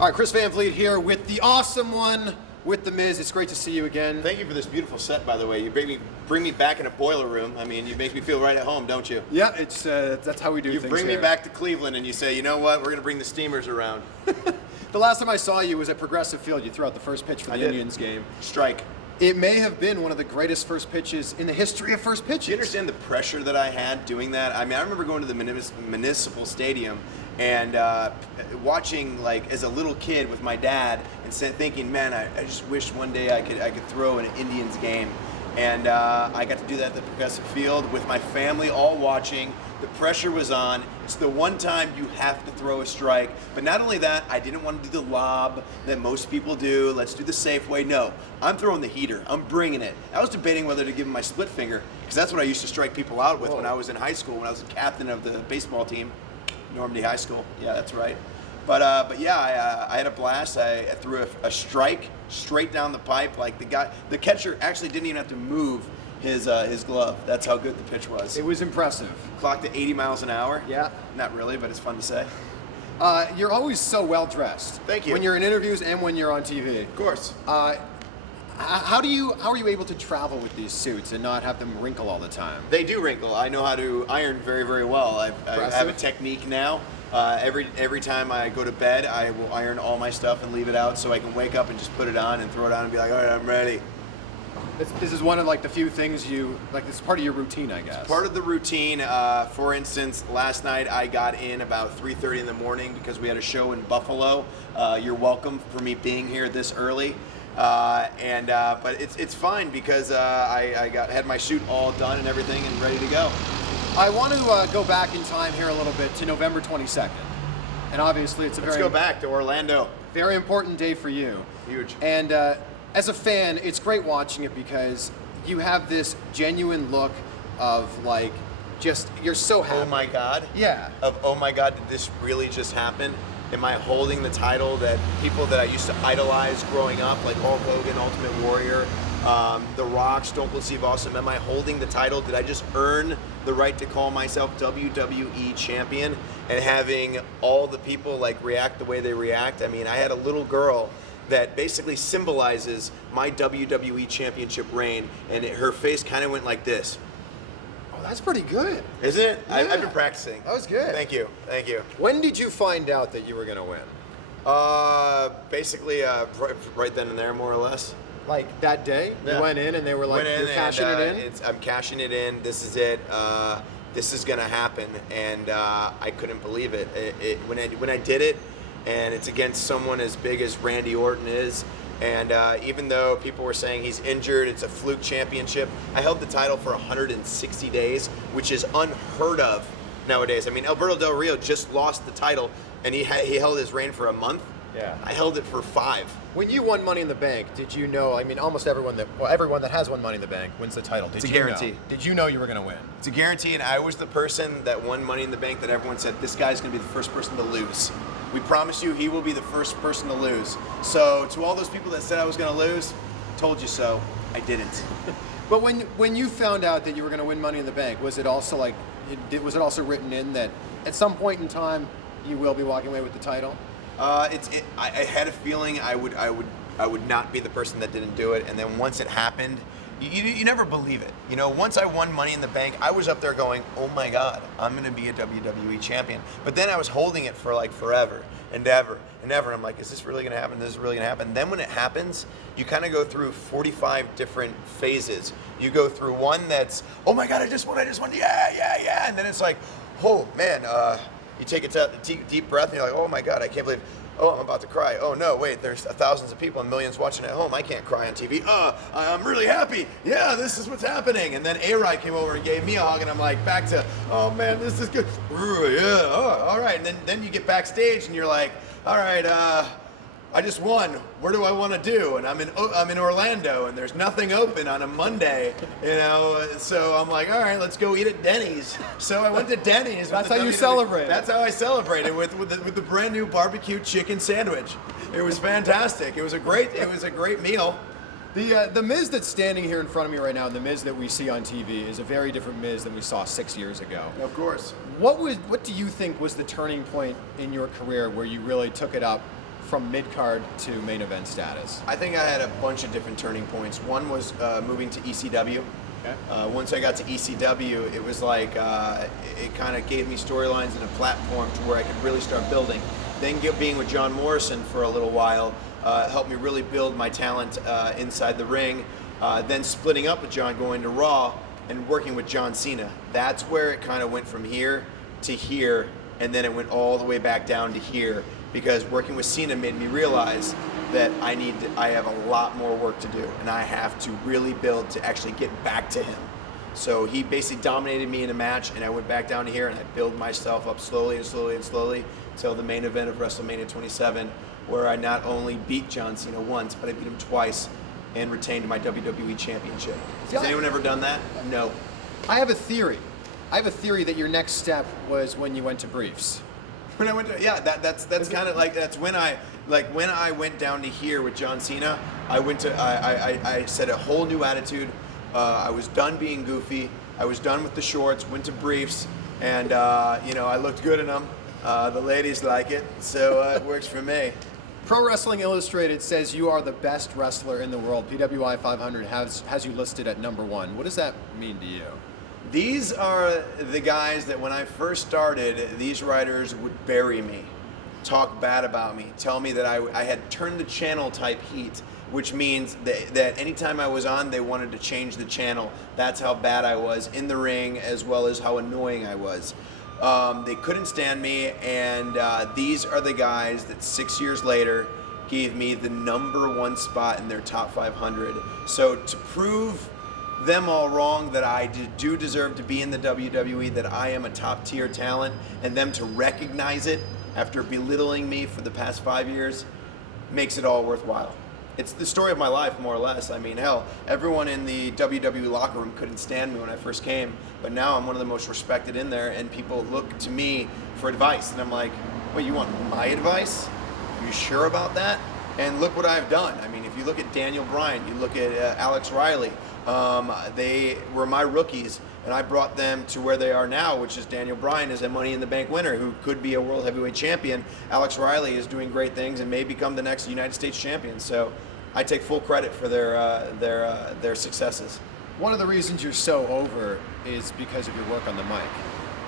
All right, Chris Van Vliet here with the awesome one, with The Miz. It's great to see you again. Thank you for this beautiful set, by the way. You bring me back in a boiler room. I mean, you make me feel right at home, don't you? Yeah, it's that's how we do things. You bring me here. back to Cleveland and you say, you know what, we're going to bring the steamers around. The last time I saw you was at Progressive Field. You threw out the first pitch for the Indians game. Strike. It may have been one of the greatest first pitches in the history of first pitches. Do you understand the pressure that I had doing that? I mean, I remember going to the municipal stadium and watching, like, as a little kid with my dad, and thinking, man, I just wish one day I could throw an Indians game. And I got to do that at the Progressive Field with my family all watching. The pressure was on. It's the one time you have to throw a strike. But not only that, I didn't want to do the lob that most people do. Let's do the safe way. No, I'm throwing the heater. I'm bringing it. I was debating whether to give him my split finger, because that's what I used to strike people out with when I was in high school, when I was the captain of the baseball team, Normandy High School. Yeah, that's right. But yeah, I had a blast. I threw a strike straight down the pipe. Like the catcher actually didn't even have to move his glove. That's how good the pitch was. It was impressive. Clocked at 80 miles an hour. Yeah. Not really, but it's fun to say. You're always so well dressed. Thank you. When you're in interviews and when you're on TV. Of course. How are you able to travel with these suits and not have them wrinkle all the time? They do wrinkle. I know how to iron very, very well. I have a technique now. Every time I go to bed, I will iron all my stuff and leave it out so I can wake up and just put it on and throw it on and be like, all right, I'm ready. This is one of like the few things it's part of your routine, I guess. It's part of the routine. For instance, last night I got in about 3:30 in the morning because we had a show in Buffalo. You're welcome for me being here this early. But it's fine because I had my shoot all done and everything and ready to go. I want to go back in time here a little bit to November 22nd. And obviously it's Let's go back to Orlando. Very important day for you. Huge. And as a fan, it's great watching it because you have this genuine look of like, you're so happy. Oh my God. Yeah. Oh my God, did this really just happen? Am I holding the title that people that I used to idolize growing up, like Hulk Hogan, Ultimate Warrior, The Rock, Stone Cold Steve Austin, am I holding the title? Did I just earn the right to call myself WWE Champion and having all the people like react the way they react? I mean, I had a little girl that basically symbolizes my WWE Championship reign, and her face kind of went like this. Oh, that's pretty good. Isn't it? Yeah. I've been practicing. That was good. Thank you. Thank you. When did you find out that you were going to win? Basically, right then and there, more or less. Like that day? Yeah. You went in and they were like, you're cashing it in? I'm cashing it in. This is it. This is going to happen. And I couldn't believe it. When I did it, and it's against someone as big as Randy Orton is, and even though people were saying he's injured, it's a fluke championship, I held the title for 160 days, which is unheard of nowadays. I mean, Alberto Del Rio just lost the title, and he held his reign for a month. Yeah. I held it for 5. When you won Money in the Bank, did you know, I mean, almost everyone that has won Money in the Bank wins the title. It's a guarantee. Did you know you were going to win? It's a guarantee, and I was the person that won Money in the Bank that everyone said, this guy's going to be the first person to lose. We promise you he will be the first person to lose. So to all those people that said I was going to lose, told you so. I didn't. But when you found out that you were going to win Money in the Bank, was it also like, was it also written in that at some point in time you will be walking away with the title? I had a feeling I would not be the person that didn't do it, and then once it happened, you never believe it. You know, once I won Money in the Bank, I was up there going, oh my God, I'm going to be a WWE champion. But then I was holding it for like forever and ever and ever. I'm like, is this really going to happen? This is really going to happen. Then when it happens, you kind of go through 45 different phases. You go through one that's, oh my God, I just won, yeah. And then it's like, oh man, you take a deep breath and you're like, oh my God, I can't believe, oh, I'm about to cry. Oh no, wait, there's thousands of people and millions watching at home. I can't cry on TV. I'm really happy. Yeah, this is what's happening. And then A-Rod came over and gave me a hug, and I'm like, back to, oh man, this is good. Yeah, all right. And then you get backstage and you're like, all right, I just won. Where do I want to do? And I'm in Orlando, and there's nothing open on a Monday, you know. So I'm like, all right, let's go eat at Denny's. So I went to Denny's. That's how you celebrate. That's how I celebrated with the brand new barbecue chicken sandwich. It was fantastic. It was a great meal. The Miz that's standing here in front of me right now, the Miz that we see on TV, is a very different Miz than we saw 6 years ago. Of course. What do you think was the turning point in your career where you really took it up from mid-card to main event status? I think I had a bunch of different turning points. One was moving to ECW. Okay. Once I got to ECW, it was like it kind of gave me storylines and a platform to where I could really start building. Then being with John Morrison for a little while helped me really build my talent inside the ring. Then splitting up with John, going to Raw, and working with John Cena. That's where it kind of went from here to here, and then it went all the way back down to here, because working with Cena made me realize that I have a lot more work to do, and I have to really build to actually get back to him. So he basically dominated me in a match, and I went back down to here, and I built myself up slowly and slowly and slowly till the main event of WrestleMania 27, where I not only beat John Cena once, but I beat him twice and retained my WWE Championship. Has anyone ever done that? No. I have a theory. I have a theory that your next step was when you went to briefs. When I went to, yeah, that's kind of like, that's when I went down to here with John Cena. I set a whole new attitude. I was done being goofy. I was done with the shorts. Went to briefs, and I looked good in them. The ladies like it, so it works for me. Pro Wrestling Illustrated says you are the best wrestler in the world. PWI 500 has you listed at #1. What does that mean to you? These are the guys that when I first started, these writers would bury me, talk bad about me, tell me that I had turned the channel type heat, which means that anytime I was on, they wanted to change the channel. That's how bad I was in the ring, as well as how annoying I was. They couldn't stand me, and these are the guys that 6 years later gave me the #1 spot in their top 500. So to prove them all wrong, that I do deserve to be in the WWE, that I am a top tier talent, and them to recognize it after belittling me for the past 5 years, makes it all worthwhile. It's the story of my life, more or less. I mean, hell, everyone in the WWE locker room couldn't stand me when I first came, but now I'm one of the most respected in there, and people look to me for advice, and I'm like, wait, you want my advice? Are you sure about that? And look what I've done. I mean, if you look at Daniel Bryan, you look at Alex Riley, they were my rookies, and I brought them to where they are now, which is Daniel Bryan is a Money in the Bank winner who could be a World Heavyweight Champion. Alex Riley is doing great things and may become the next United States Champion. So I take full credit for their successes. One of the reasons you're so over is because of your work on the mic.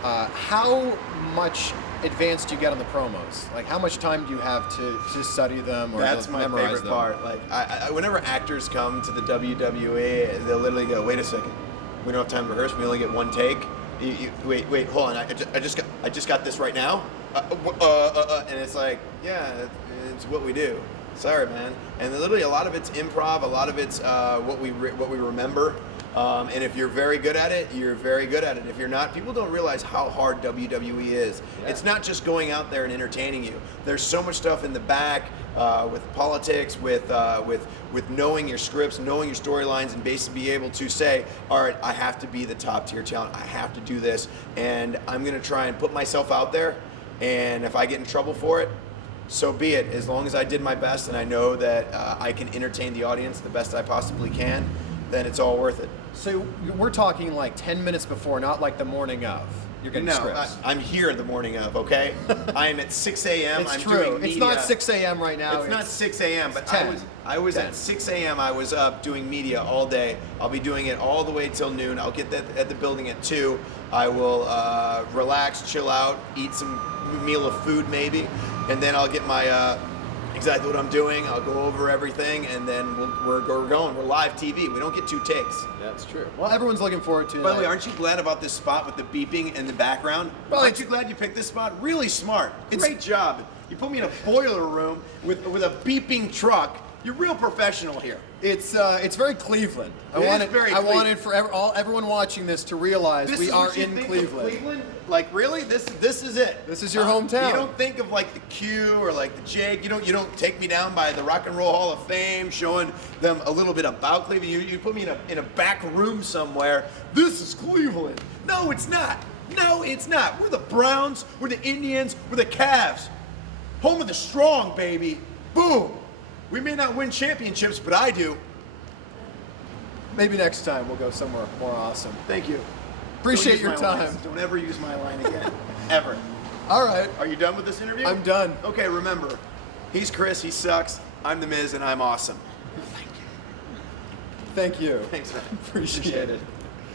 How much advanced do you get on the promos? Like, how much time do you have to study them or That's to my memorize favorite them? part. Like, whenever actors come to the WWE, they'll literally go, "Wait a second, we don't have time to rehearse. We only get one take. Wait, hold on. I just got this right now." And it's like, yeah, it's what we do. Sorry, man. And literally, a lot of it's improv. A lot of it's what we remember. And if you're very good at it, you're very good at it. If you're not, people don't realize how hard WWE is. Yeah. It's not just going out there and entertaining you. There's so much stuff in the back with politics, with knowing your scripts, knowing your storylines, and basically be able to say, all right, I have to be the top tier talent. I have to do this, and I'm going to try and put myself out there. And if I get in trouble for it, so be it. As long as I did my best and I know that I can entertain the audience the best I possibly can, then it's all worth it. So we're talking like 10 minutes before, not like the morning of. You're getting scripts. I'm here the morning of, okay? I am at 6 a.m. It's I'm true. doing media. It's not 6 a.m. right now. It's not 6 a.m., but 10. I was 10. at 6 a.m. I was up doing media all day. I'll be doing it all the way till noon. I'll get at the building at 2. I will relax, chill out, eat some meal of food maybe, and then I'll get my exactly what I'm doing. I'll go over everything, and then we're going. We're live TV. We don't get 2 takes. That's true. Well, everyone's looking forward to it. By the way, aren't you glad about this spot with the beeping in the background? Well, aren't you glad you picked this spot? Really smart. Great job. You put me in a boiler room with a beeping truck. You're real professional here. It's very Cleveland. I wanted for everyone watching this to realize we are in Cleveland. Like, really, this is it. This is your hometown. You don't think of like the Q or like the Jake. You don't take me down by the Rock and Roll Hall of Fame, showing them a little bit about Cleveland. You put me in a back room somewhere. This is Cleveland. No, it's not. No, it's not. We're the Browns. We're the Indians. We're the Cavs. Home of the strong, baby. Boom. We may not win championships, but I do. Maybe next time we'll go somewhere more awesome. Thank you. Appreciate your time. Lines. Don't ever use my line again. Ever. All right. Are you done with this interview? I'm done. Okay, remember, He's Chris, he sucks. I'm The Miz, and I'm awesome. Thank you. Thanks, man. Appreciate it.